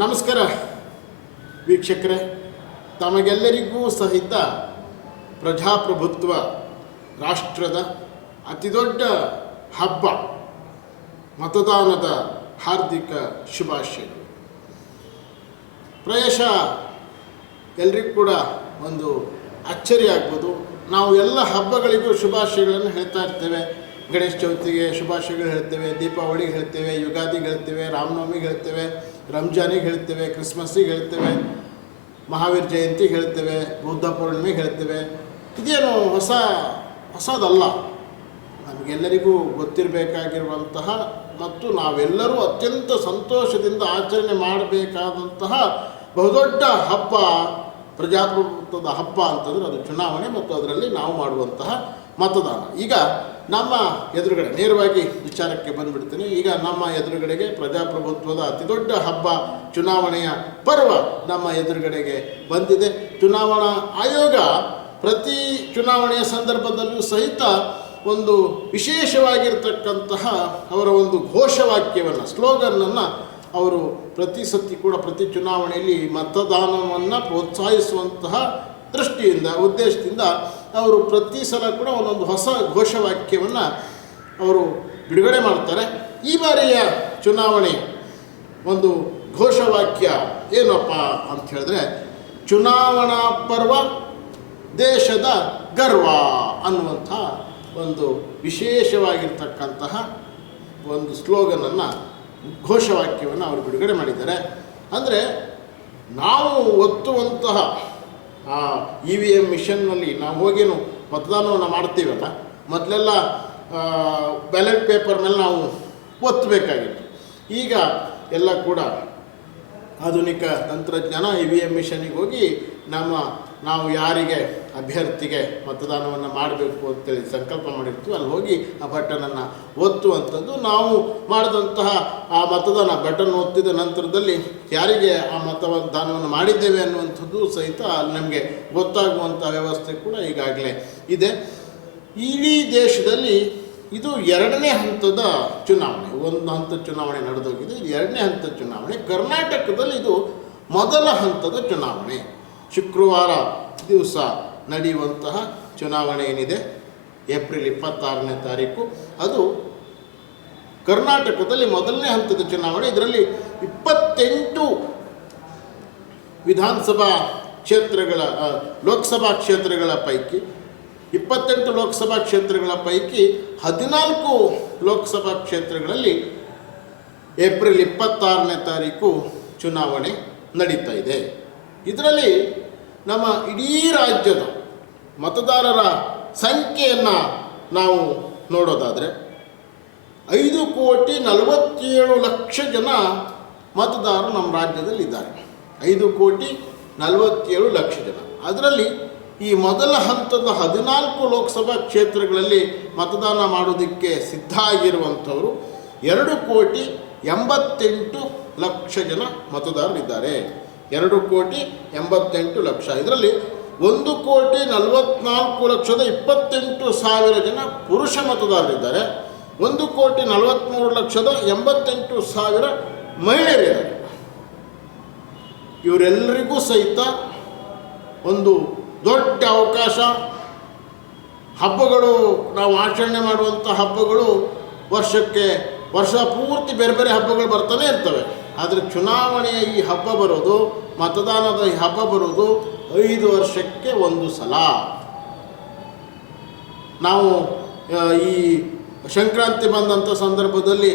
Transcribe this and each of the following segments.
ನಮಸ್ಕಾರ ವೀಕ್ಷಕರೇ, ತಮಗೆಲ್ಲರಿಗೂ ಸಹಿತ ಪ್ರಜಾಪ್ರಭುತ್ವ ರಾಷ್ಟ್ರದ ಅತಿದೊಡ್ಡ ಹಬ್ಬ ಮತದಾನದ ಹಾರ್ದಿಕ ಶುಭಾಶಯಗಳು. ಪ್ರಾಯಶಃ ಎಲ್ರಿಗೂ ಕೂಡ ಒಂದು ಅಚ್ಚರಿ ಆಗ್ಬೋದು. ನಾವು ಎಲ್ಲ ಹಬ್ಬಗಳಿಗೂ ಶುಭಾಶಯಗಳನ್ನು ಹೇಳ್ತಾ ಇರ್ತೇವೆ. ಗಣೇಶ ಚೌತಿಗೆ ಶುಭಾಶಯಗಳು ಹೇಳ್ತೇವೆ, ದೀಪಾವಳಿಗೆ ಹೇಳ್ತೇವೆ, ಯುಗಾದಿಗೆ ಹೇಳ್ತೇವೆ, ರಾಮನವಮಿಗೆ ಹೇಳ್ತೇವೆ, ರಂಜಾನಿಗೆ ಹೇಳ್ತೇವೆ, ಕ್ರಿಸ್ಮಸ್ಸಿಗೆ ಹೇಳ್ತೇವೆ, ಮಹಾವೀರ ಜಯಂತಿಗೆ ಹೇಳ್ತೇವೆ, ಬುದ್ಧ ಪೂರ್ಣಿಮೆಗೆ ಹೇಳ್ತೇವೆ. ಇದೇನು ಹೊಸದಲ್ಲ. ನಮಗೆಲ್ಲರಿಗೂ ಗೊತ್ತಿರಬೇಕಾಗಿರುವಂತಹ ಮತ್ತು ನಾವೆಲ್ಲರೂ ಅತ್ಯಂತ ಸಂತೋಷದಿಂದ ಆಚರಣೆ ಮಾಡಬೇಕಾದಂತಹ ಬಹುದೊಡ್ಡ ಹಬ್ಬ, ಪ್ರಜಾಪ್ರಭುತ್ವದ ಹಬ್ಬ ಅಂತಂದರೆ ಅದು ಚುನಾವಣೆ ಮತ್ತು ಅದರಲ್ಲಿ ನಾವು ಮಾಡುವಂತಹ ಮತದಾನ. ಈಗ ನಮ್ಮ ಎದುರುಗಡೆ ನೇರವಾಗಿ ವಿಚಾರಕ್ಕೆ ಬಂದುಬಿಡ್ತೀನಿ. ಈಗ ನಮ್ಮ ಎದುರುಗಡೆಗೆ ಪ್ರಜಾಪ್ರಭುತ್ವದ ಅತಿದೊಡ್ಡ ಹಬ್ಬ ಚುನಾವಣೆಯ ಪರ್ವ ನಮ್ಮ ಎದುರುಗಡೆಗೆ ಬಂದಿದೆ. ಚುನಾವಣಾ ಆಯೋಗ ಪ್ರತಿ ಚುನಾವಣೆಯ ಸಂದರ್ಭದಲ್ಲೂ ಸಹಿತ ಒಂದು ವಿಶೇಷವಾಗಿರ್ತಕ್ಕಂತಹ ಅವರ ಒಂದು ಘೋಷವಾಕ್ಯವನ್ನು, ಸ್ಲೋಗನ್ನನ್ನು ಅವರು ಪ್ರತಿ ಸತಿ ಕೂಡ ಪ್ರತಿ ಚುನಾವಣೆಯಲ್ಲಿ ಮತದಾನವನ್ನು ಪ್ರೋತ್ಸಾಹಿಸುವಂತಹ ದೃಷ್ಟಿಯಿಂದ, ಉದ್ದೇಶದಿಂದ ಅವರು ಪ್ರತಿ ಸಲ ಕೂಡ ಒಂದೊಂದು ಹೊಸ ಘೋಷವಾಕ್ಯವನ್ನು ಅವರು ಬಿಡುಗಡೆ ಮಾಡ್ತಾರೆ. ಈ ಬಾರಿಯ ಚುನಾವಣೆ ಒಂದು ಘೋಷವಾಕ್ಯ ಏನಪ್ಪ ಅಂತ ಹೇಳಿದ್ರೆ, ಚುನಾವಣಾ ಪರ್ವ ದೇಶದ ಗರ್ವ ಅನ್ನುವಂಥ ಒಂದು ವಿಶೇಷವಾಗಿರ್ತಕ್ಕಂತಹ ಒಂದು ಸ್ಲೋಗನನ್ನು, ಘೋಷವಾಕ್ಯವನ್ನು ಅವರು ಬಿಡುಗಡೆ ಮಾಡಿದ್ದಾರೆ. ಅಂದರೆ ನಾವು ಒತ್ತುವಂತಹ EVM ಮಿಷನ್ನಲ್ಲಿ ನಾವು ಹೋಗೇನು ಮತದಾನವನ್ನು ಮಾಡ್ತೀವಲ್ಲ, ಮೊದಲೆಲ್ಲ ಬ್ಯಾಲೆಟ್ ಪೇಪರ್ ಮೇಲೆ ನಾವು ಒತ್ತಬೇಕಾಗಿತ್ತು. ಈಗ ಎಲ್ಲ ಕೂಡ ಆಧುನಿಕ ತಂತ್ರಜ್ಞಾನ EVM ಮಿಷನ್ನಿಗೆ ಹೋಗಿ ನಾವು ಯಾರಿಗೆ ಅಭ್ಯರ್ಥಿಗೆ ಮತದಾನವನ್ನು ಮಾಡಬೇಕು ಅಂತೇಳಿ ಸಂಕಲ್ಪ ಮಾಡಿರ್ತೀವಿ, ಅಲ್ಲಿ ಹೋಗಿ ಆ ಬಟನನ್ನು ಒತ್ತುವಂಥದ್ದು. ನಾವು ಮಾಡಿದಂತಹ ಆ ಮತದಾನ ಬಟನ್ ಒತ್ತಿದ ನಂತರದಲ್ಲಿ ಯಾರಿಗೆ ಆ ಮತದಾನವನ್ನು ಮಾಡಿದ್ದೇವೆ ಅನ್ನುವಂಥದ್ದು ಸಹಿತ ಅಲ್ಲಿ ನಮಗೆ ಗೊತ್ತಾಗುವಂಥ ವ್ಯವಸ್ಥೆ ಕೂಡ ಈಗಾಗಲೇ ಇದೆ. ಇಡೀ ದೇಶದಲ್ಲಿ ಇದು 2ನೇ ಹಂತದ ಚುನಾವಣೆ. ಒಂದು ಹಂತದ ಚುನಾವಣೆ ನಡೆದೋಗಿದೆ, ಇದು 2ನೇ ಹಂತದ ಚುನಾವಣೆ. ಕರ್ನಾಟಕದಲ್ಲಿ ಇದು ಮೊದಲ ಹಂತದ ಚುನಾವಣೆ. ಶುಕ್ರವಾರ ದಿವಸ ನಡೆಯುವಂತಹ ಚುನಾವಣೆ ಏನಿದೆ, ಏಪ್ರಿಲ್ 26ನೇ ತಾರೀಕು, ಅದು ಕರ್ನಾಟಕದಲ್ಲಿ ಮೊದಲನೇ ಹಂತದ ಚುನಾವಣೆ. ಇದರಲ್ಲಿ 28 ವಿಧಾನಸಭಾ ಕ್ಷೇತ್ರಗಳ, ಲೋಕಸಭಾ ಕ್ಷೇತ್ರಗಳ ಪೈಕಿ 28 ಲೋಕಸಭಾ ಕ್ಷೇತ್ರಗಳ ಪೈಕಿ 14 ಲೋಕಸಭಾ ಕ್ಷೇತ್ರಗಳಲ್ಲಿ ಏಪ್ರಿಲ್ 26ನೇ ತಾರೀಕು ಚುನಾವಣೆ ನಡೀತಾ ಇದೆ. ಇದರಲ್ಲಿ ನಮ್ಮ ಇಡೀ ರಾಜ್ಯದ ಮತದಾರರ ಸಂಖ್ಯೆಯನ್ನು ನಾವು ನೋಡೋದಾದರೆ 5,47,00,000 ಜನ ಮತದಾರರು ನಮ್ಮ ರಾಜ್ಯದಲ್ಲಿದ್ದಾರೆ. 5,47,00,000 ಜನ. ಅದರಲ್ಲಿ ಈ ಮೊದಲ ಹಂತದ 14 ಲೋಕಸಭಾ ಕ್ಷೇತ್ರಗಳಲ್ಲಿ ಮತದಾನ ಮಾಡೋದಕ್ಕೆ ಸಿದ್ಧ ಆಗಿರುವಂಥವರು 2,88,00,000 ಜನ ಮತದಾರರಿದ್ದಾರೆ. 2,88,00,000. ಇದರಲ್ಲಿ 1,44,28,000 ಜನ ಪುರುಷ ಮತದಾರರಿದ್ದಾರೆ. 1,43,88,000 ಮಹಿಳೆಯರಿದ್ದಾರೆ. ಇವರೆಲ್ಲರಿಗೂ ಸಹಿತ ಒಂದು ದೊಡ್ಡ ಅವಕಾಶ. ಹಬ್ಬಗಳು, ನಾವು ಆಚರಣೆ ಮಾಡುವಂಥ ಹಬ್ಬಗಳು ವರ್ಷ ಪೂರ್ತಿ ಬೇರೆ ಬೇರೆ ಹಬ್ಬಗಳು ಬರ್ತಾನೆ ಇರ್ತವೆ. ಆದರೆ ಚುನಾವಣೆಯ ಈ ಹಬ್ಬ ಬರೋದು, ಮತದಾನದ ಈ ಹಬ್ಬ ಬರೋದು 5 ವರ್ಷಕ್ಕೆ ಒಂದು ಸಲ. ನಾವು ಈ ಸಂಕ್ರಾಂತಿ ಬಂದಂಥ ಸಂದರ್ಭದಲ್ಲಿ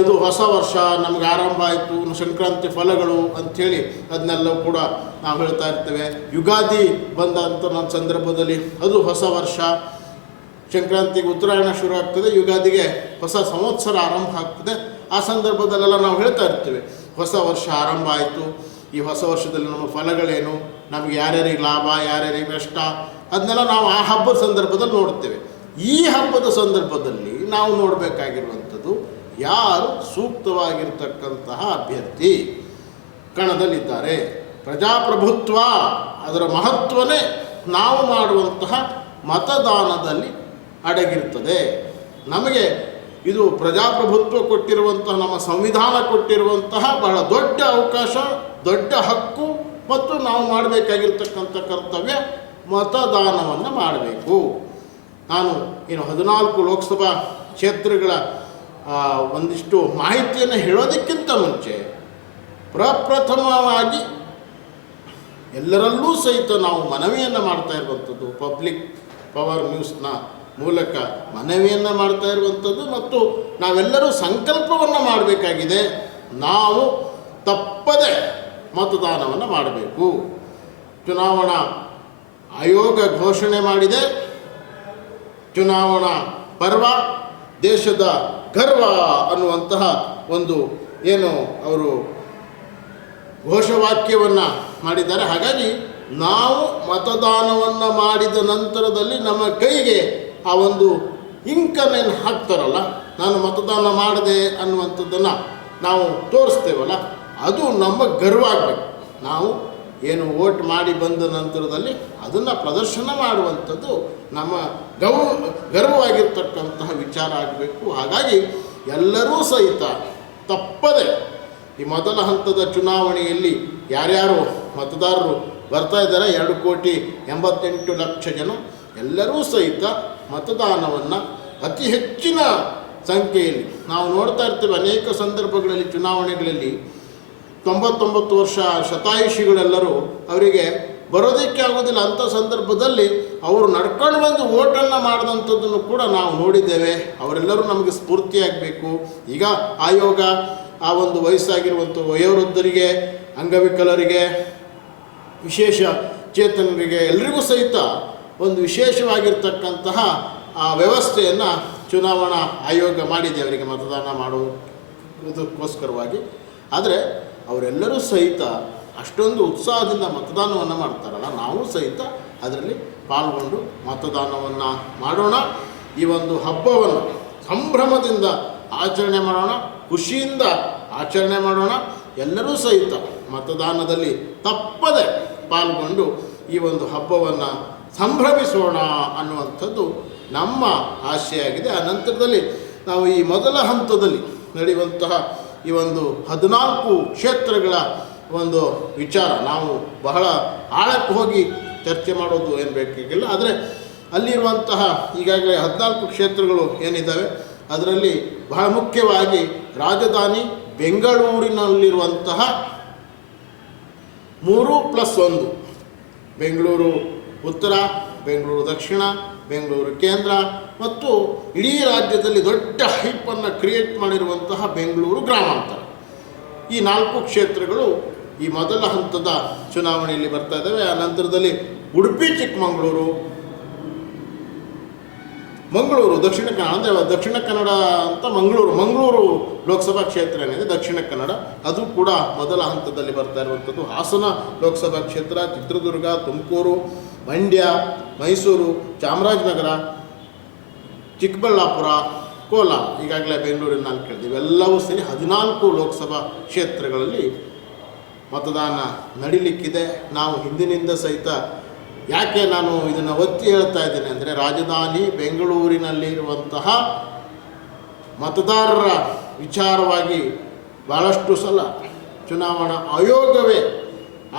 ಇದು ಹೊಸ ವರ್ಷ ನಮಗೆ ಆರಂಭ ಆಯಿತು, ಸಂಕ್ರಾಂತಿ ಫಲಗಳು ಅಂಥೇಳಿ ಅದನ್ನೆಲ್ಲವೂ ಕೂಡ ನಾವು ಹೇಳ್ತಾ ಇರ್ತೇವೆ. ಯುಗಾದಿ ಬಂದಂಥ ನನ್ನ ಸಂದರ್ಭದಲ್ಲಿ ಅದು ಹೊಸ ವರ್ಷ. ಸಂಕ್ರಾಂತಿಗೆ ಉತ್ತರಾಯಣ ಶುರು ಆಗ್ತದೆ, ಯುಗಾದಿಗೆ ಹೊಸ ಸಂವತ್ಸರ ಆರಂಭ ಆಗ್ತದೆ. ಆ ಸಂದರ್ಭದಲ್ಲೆಲ್ಲ ನಾವು ಹೇಳ್ತಾ ಇರ್ತೇವೆ, ಹೊಸ ವರ್ಷ ಆರಂಭ ಆಯಿತು, ಈ ಹೊಸ ವರ್ಷದಲ್ಲಿ ನಮ್ಮ ಫಲಗಳೇನು, ನಮಗೆ ಯಾರ್ಯಾರಿಗೆ ಲಾಭ, ಯಾರ್ಯಾರಿಗೆ ನಷ್ಟ, ಅದನ್ನೆಲ್ಲ ನಾವು ಆ ಹಬ್ಬದ ಸಂದರ್ಭದಲ್ಲಿ ನೋಡ್ತೇವೆ. ಈ ಹಬ್ಬದ ಸಂದರ್ಭದಲ್ಲಿ ನಾವು ನೋಡಬೇಕಾಗಿರುವಂಥದ್ದು, ಯಾರು ಸೂಕ್ತವಾಗಿರ್ತಕ್ಕಂತಹ ಅಭ್ಯರ್ಥಿ ಕಣದಲ್ಲಿದ್ದಾರೆ. ಪ್ರಜಾಪ್ರಭುತ್ವ ಅದರ ಮಹತ್ವನೇ ನಾವು ಮಾಡುವಂತಹ ಮತದಾನದಲ್ಲಿ ಅಡಗಿರ್ತದೆ. ನಮಗೆ ಇದು ಪ್ರಜಾಪ್ರಭುತ್ವ ಕೊಟ್ಟಿರುವಂತಹ, ನಮ್ಮ ಸಂವಿಧಾನ ಕೊಟ್ಟಿರುವಂತಹ ಬಹಳ ದೊಡ್ಡ ಅವಕಾಶ, ದೊಡ್ಡ ಹಕ್ಕು ಮತ್ತು ನಾವು ಮಾಡಬೇಕಾಗಿರ್ತಕ್ಕಂಥ ಕರ್ತವ್ಯ ಮತದಾನವನ್ನು ಮಾಡಬೇಕು. ನಾನು 14 ಲೋಕಸಭಾ ಕ್ಷೇತ್ರಗಳ ಒಂದಿಷ್ಟು ಮಾಹಿತಿಯನ್ನು ಹೇಳೋದಕ್ಕಿಂತ ಮುಂಚೆ ಪ್ರಪ್ರಥಮವಾಗಿ ಎಲ್ಲರಲ್ಲೂ ಸಹಿತ ನಾವು ಮನವಿಯನ್ನು ಮಾಡ್ತಾ ಇರುವಂಥದ್ದು, ಪಬ್ಲಿಕ್ ಪವರ್ ನ್ಯೂಸ್ನ ಮೂಲಕ ಮನವಿಯನ್ನು ಮಾಡ್ತಾ ಇರುವಂಥದ್ದು ಮತ್ತು ನಾವೆಲ್ಲರೂ ಸಂಕಲ್ಪವನ್ನು ಮಾಡಬೇಕಾಗಿದೆ. ನಾವು ತಪ್ಪದೆ ಮತದಾನವನ್ನು ಮಾಡಬೇಕು. ಚುನಾವಣಾ ಆಯೋಗ ಘೋಷಣೆ ಮಾಡಿದೆ, ಚುನಾವಣಾ ಪರ್ವ ದೇಶದ ಗರ್ವ ಅನ್ನುವಂತಹ ಒಂದು ಏನು ಅವರು ಘೋಷವಾಕ್ಯವನ್ನು ಮಾಡಿದ್ದಾರೆ. ಹಾಗಾಗಿ ನಾವು ಮತದಾನವನ್ನು ಮಾಡಿದ ನಂತರದಲ್ಲಿ ನಮ್ಮ ಕೈಗೆ ಆ ಒಂದು ಇಂಕನ್ನೇನು ಹಾಕ್ತಾರಲ್ಲ, ನಾನು ಮತದಾನ ಮಾಡಿದೆ ಅನ್ನುವಂಥದ್ದನ್ನು ನಾವು ತೋರಿಸ್ತೇವಲ್ಲ, ಅದು ನಮ್ಮ ಗರ್ವ ಆಗಬೇಕು. ನಾವು ಏನು ವೋಟ್ ಮಾಡಿ ಬಂದ ನಂತರದಲ್ಲಿ ಅದನ್ನು ಪ್ರದರ್ಶನ ಮಾಡುವಂಥದ್ದು ನಮ್ಮ ಗರ್ವವಾಗಿರ್ತಕ್ಕಂತಹ ವಿಚಾರ ಆಗಬೇಕು. ಹಾಗಾಗಿ ಎಲ್ಲರೂ ಸಹಿತ ತಪ್ಪದೆ ಈ ಮೊದಲ ಹಂತದ ಚುನಾವಣೆಯಲ್ಲಿ ಯಾರ್ಯಾರು ಮತದಾರರು ಬರ್ತಾ ಇದ್ದಾರೆ, 2,88,00,000 ಜನ, ಎಲ್ಲರೂ ಸಹಿತ ಮತದಾನವನ್ನು ಅತಿ ಹೆಚ್ಚಿನ ಸಂಖ್ಯೆಯಲ್ಲಿ ನಾವು ನೋಡ್ತಾ ಇರ್ತೇವೆ. ಅನೇಕ ಸಂದರ್ಭಗಳಲ್ಲಿ ಚುನಾವಣೆಗಳಲ್ಲಿ 99 ವರ್ಷ ಶತಾಯುಷಿಗಳೆಲ್ಲರೂ ಅವರಿಗೆ ಬರೋದಕ್ಕೆ ಆಗೋದಿಲ್ಲ. ಅಂಥ ಸಂದರ್ಭದಲ್ಲಿ ಅವರು ನಡ್ಕೊಂಡು ಬಂದು ವೋಟನ್ನು ಮಾಡಿದಂಥದ್ದನ್ನು ಕೂಡ ನಾವು ನೋಡಿದ್ದೇವೆ. ಅವರೆಲ್ಲರೂ ನಮಗೆ ಸ್ಫೂರ್ತಿಯಾಗಬೇಕು. ಈಗ ಆಯೋಗ ಆ ಒಂದು ವಯಸ್ಸಾಗಿರುವಂಥ ವಯೋವೃದ್ಧರಿಗೆ, ಅಂಗವಿಕಲರಿಗೆ, ವಿಶೇಷ ಚೇತನರಿಗೆ ಎಲ್ರಿಗೂ ಸಹಿತ ಒಂದು ವಿಶೇಷವಾಗಿರ್ತಕ್ಕಂತಹ ಆ ವ್ಯವಸ್ಥೆಯನ್ನು ಚುನಾವಣಾ ಆಯೋಗ ಮಾಡಿದೆ ಅವರಿಗೆ ಮತದಾನ ಮಾಡುವುದಕ್ಕೋಸ್ಕರವಾಗಿ. ಆದರೆ ಅವರೆಲ್ಲರೂ ಸಹಿತ ಅಷ್ಟೊಂದು ಉತ್ಸಾಹದಿಂದ ಮತದಾನವನ್ನು ಮಾಡ್ತಾರಲ್ಲ, ನಾವು ಸಹಿತ ಅದರಲ್ಲಿ ಪಾಲ್ಗೊಂಡು ಮತದಾನವನ್ನು ಮಾಡೋಣ. ಈ ಒಂದು ಹಬ್ಬವನ್ನು ಸಂಭ್ರಮದಿಂದ ಆಚರಣೆ ಮಾಡೋಣ, ಖುಷಿಯಿಂದ ಆಚರಣೆ ಮಾಡೋಣ. ಎಲ್ಲರೂ ಸಹಿತ ಮತದಾನದಲ್ಲಿ ತಪ್ಪದೆ ಪಾಲ್ಗೊಂಡು ಈ ಒಂದು ಹಬ್ಬವನ್ನು ಸಂಭ್ರಮಿಸೋಣ ಅನ್ನುವಂಥದ್ದು ನಮ್ಮ ಆಶೆಯಾಗಿದೆ. ಆ ನಂತರದಲ್ಲಿ ನಾವು ಈ ಮೊದಲ ಹಂತದಲ್ಲಿ ನಡೆಯುವಂತಹ ಈ ಒಂದು 14 ಕ್ಷೇತ್ರಗಳ ಒಂದು ವಿಚಾರ ನಾವು ಬಹಳ ಆಳಕ್ಕೆ ಹೋಗಿ ಚರ್ಚೆ ಮಾಡೋದು ಏನು ಬೇಕಾಗಿಲ್ಲ. ಆದರೆ ಅಲ್ಲಿರುವಂತಹ ಈಗಾಗಲೇ 14 ಕ್ಷೇತ್ರಗಳು ಏನಿದ್ದಾವೆ ಅದರಲ್ಲಿ ಬಹಳ ಮುಖ್ಯವಾಗಿ ರಾಜಧಾನಿ ಬೆಂಗಳೂರಿನಲ್ಲಿರುವಂತಹ 3+1 ಬೆಂಗಳೂರು ಉತ್ತರ, ಬೆಂಗಳೂರು ದಕ್ಷಿಣ, ಬೆಂಗಳೂರು ಕೇಂದ್ರ ಮತ್ತು ಇಡೀ ರಾಜ್ಯದಲ್ಲಿ ದೊಡ್ಡ ಹೈಪನ್ನು ಕ್ರಿಯೇಟ್ ಮಾಡಿರುವಂತಹ ಬೆಂಗಳೂರು ಗ್ರಾಮಾಂತರ, ಈ 4 ಕ್ಷೇತ್ರಗಳು ಈ ಮೊದಲ ಹಂತದ ಚುನಾವಣೆಯಲ್ಲಿ ಬರ್ತಾ ಇದ್ದಾವೆ. ಆ ನಂತರದಲ್ಲಿ ಉಡುಪಿ, ಚಿಕ್ಕಮಗಳೂರು, ಮಂಗಳೂರು, ದಕ್ಷಿಣ ಕನ್ನಡ ಅಂದರೆ ದಕ್ಷಿಣ ಕನ್ನಡ ಅಂತ ಮಂಗಳೂರು ಲೋಕಸಭಾ ಕ್ಷೇತ್ರ ಏನಿದೆ ದಕ್ಷಿಣ ಕನ್ನಡ, ಅದು ಕೂಡ ಮೊದಲ ಹಂತದಲ್ಲಿ ಬರ್ತಾ ಇರುವಂಥದ್ದು. ಹಾಸನ ಲೋಕಸಭಾ ಕ್ಷೇತ್ರ, ಚಿತ್ರದುರ್ಗ, ತುಮಕೂರು, ಮಂಡ್ಯ, ಮೈಸೂರು, ಚಾಮರಾಜನಗರ, ಚಿಕ್ಕಬಳ್ಳಾಪುರ, ಕೋಲಾರ, ಈಗಾಗಲೇ ಬೆಂಗಳೂರಿನ ನಾನು ಕೇಳಿದ್ದೀವಿ. ಇವೆಲ್ಲವೂ ಸೇರಿ 14 ಲೋಕಸಭಾ ಕ್ಷೇತ್ರಗಳಲ್ಲಿ ಮತದಾನ ನಡೀಲಿಕ್ಕಿದೆ. ನಾವು ಹಿಂದಿನಿಂದ ಸಹಿತ ಯಾಕೆ ನಾನು ಇದನ್ನು ಒತ್ತಿ ಹೇಳ್ತಾ ಇದ್ದೇನೆ ಅಂದರೆ, ರಾಜಧಾನಿ ಬೆಂಗಳೂರಿನಲ್ಲಿರುವಂತಹ ಮತದಾರರ ವಿಚಾರವಾಗಿ ಭಾಳಷ್ಟು ಸಲ ಚುನಾವಣಾ ಆಯೋಗವೇ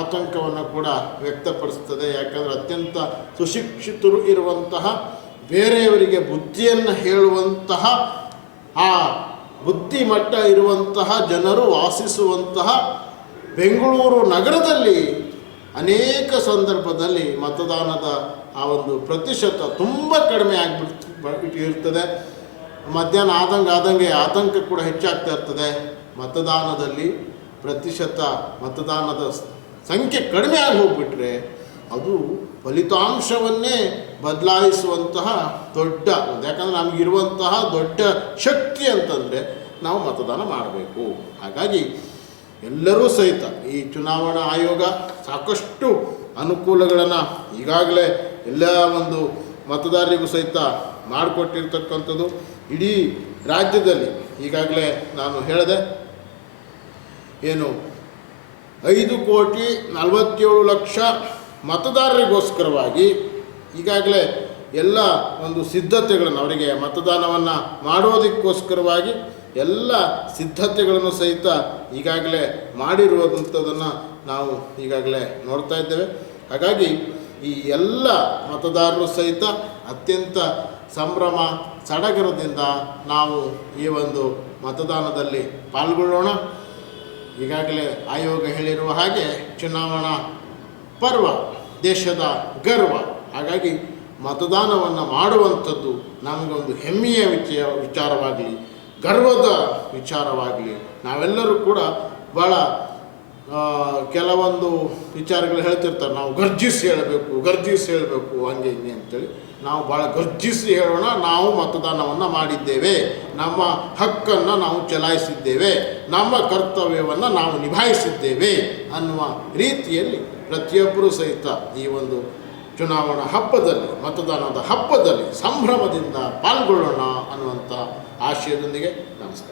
ಆತಂಕವನ್ನು ಕೂಡ ವ್ಯಕ್ತಪಡಿಸ್ತದೆ. ಯಾಕಂದರೆ ಅತ್ಯಂತ ಸುಶಿಕ್ಷಿತರು ಇರುವಂತಹ, ಬೇರೆಯವರಿಗೆ ಬುದ್ಧಿಯನ್ನು ಹೇಳುವಂತಹ, ಆ ಬುದ್ಧಿಮಟ್ಟ ಇರುವಂತಹ ಜನರು ವಾಸಿಸುವಂತಹ ಬೆಂಗಳೂರು ನಗರದಲ್ಲಿ ಅನೇಕ ಸಂದರ್ಭದಲ್ಲಿ ಮತದಾನದ ಆ ಒಂದು ಪ್ರತಿಶತ ತುಂಬ ಕಡಿಮೆ ಆಗಿಬಿಟ್ಟಿರ್ತದೆ. ಮಧ್ಯಾಹ್ನ ಆದಂಗೆ ಆತಂಕ ಕೂಡ ಹೆಚ್ಚಾಗ್ತಾ ಇರ್ತದೆ. ಮತದಾನದಲ್ಲಿ ಪ್ರತಿಶತ ಮತದಾನದ ಸಂಖ್ಯೆ ಕಡಿಮೆ ಆಗಿ ಹೋಗ್ಬಿಟ್ರೆ ಅದು ಫಲಿತಾಂಶವನ್ನೇ ಬದಲಾಯಿಸುವಂತಹ ದೊಡ್ಡ ಒಂದು, ಯಾಕಂದರೆ ನಮಗಿರುವಂತಹ ದೊಡ್ಡ ಶಕ್ತಿ ಅಂತಂದರೆ ನಾವು ಮತದಾನ ಮಾಡಬೇಕು. ಹಾಗಾಗಿ ಎಲ್ಲರೂ ಸಹಿತ ಈ ಚುನಾವಣಾ ಆಯೋಗ ಸಾಕಷ್ಟು ಅನುಕೂಲಗಳನ್ನು ಈಗಾಗಲೇ ಎಲ್ಲ ಒಂದು ಮತದಾರರಿಗೂ ಸಹಿತ ಮಾಡಿಕೊಟ್ಟಿರ್ತಕ್ಕಂಥದ್ದು. ಇಡೀ ರಾಜ್ಯದಲ್ಲಿ ಈಗಾಗಲೇ ನಾನು ಹೇಳಿದೆ, ಏನು 5,47,00,000 ಮತದಾರರಿಗೋಸ್ಕರವಾಗಿ ಈಗಾಗಲೇ ಎಲ್ಲ ಒಂದು ಸಿದ್ಧತೆಗಳನ್ನು ಅವರಿಗೆ ಮತದಾನವನ್ನು ಮಾಡೋದಕ್ಕೋಸ್ಕರವಾಗಿ ಎಲ್ಲ ಸಿದ್ಧತೆಗಳನ್ನು ಸಹಿತ ಈಗಾಗಲೇ ಮಾಡಿರುವಂಥದ್ದನ್ನು ನಾವು ಈಗಾಗಲೇ ನೋಡ್ತಾ ಇದ್ದೇವೆ. ಹಾಗಾಗಿ ಈ ಎಲ್ಲ ಮತದಾರರು ಸಹಿತ ಅತ್ಯಂತ ಸಂಭ್ರಮ ಸಡಗರದಿಂದ ನಾವು ಈ ಒಂದು ಮತದಾನದಲ್ಲಿ ಪಾಲ್ಗೊಳ್ಳೋಣ. ಈಗಾಗಲೇ ಆಯೋಗ ಹೇಳಿರುವ ಹಾಗೆ ಚುನಾವಣಾ ಪರ್ವ ದೇಶದ ಗರ್ವ. ಹಾಗಾಗಿ ಮತದಾನವನ್ನು ಮಾಡುವಂಥದ್ದು ನಮಗೊಂದು ಹೆಮ್ಮೆಯ ವಿಚಾರವಾಗಲಿ, ಗರ್ವದ ವಿಚಾರವಾಗಲಿ. ನಾವೆಲ್ಲರೂ ಕೂಡ ಭಾಳ ಕೆಲವೊಂದು ವಿಚಾರಗಳು ಹೇಳ್ತಿರ್ತಾರೆ, ನಾವು ಗರ್ಜಿಸಿ ಹೇಳಬೇಕು ಹಂಗೆ ಹಿಂಗೆ ಅಂತೇಳಿ. ನಾವು ಭಾಳ ಗರ್ಜಿಸಿ ಹೇಳೋಣ, ನಾವು ಮತದಾನವನ್ನು ಮಾಡಿದ್ದೇವೆ, ನಮ್ಮ ಹಕ್ಕನ್ನು ನಾವು ಚಲಾಯಿಸಿದ್ದೇವೆ, ನಮ್ಮ ಕರ್ತವ್ಯವನ್ನು ನಾವು ನಿಭಾಯಿಸಿದ್ದೇವೆ ಅನ್ನುವ ರೀತಿಯಲ್ಲಿ ಪ್ರತಿಯೊಬ್ಬರೂ ಸಹಿತ ಈ ಒಂದು ಚುನಾವಣಾ ಹಬ್ಬದಲ್ಲಿ, ಮತದಾನದ ಹಬ್ಬದಲ್ಲಿ ಸಂಭ್ರಮದಿಂದ ಪಾಲ್ಗೊಳ್ಳೋಣ ಅನ್ನುವಂಥ ಆಶಯದೊಂದಿಗೆ ನಮಸ್ಕಾರ.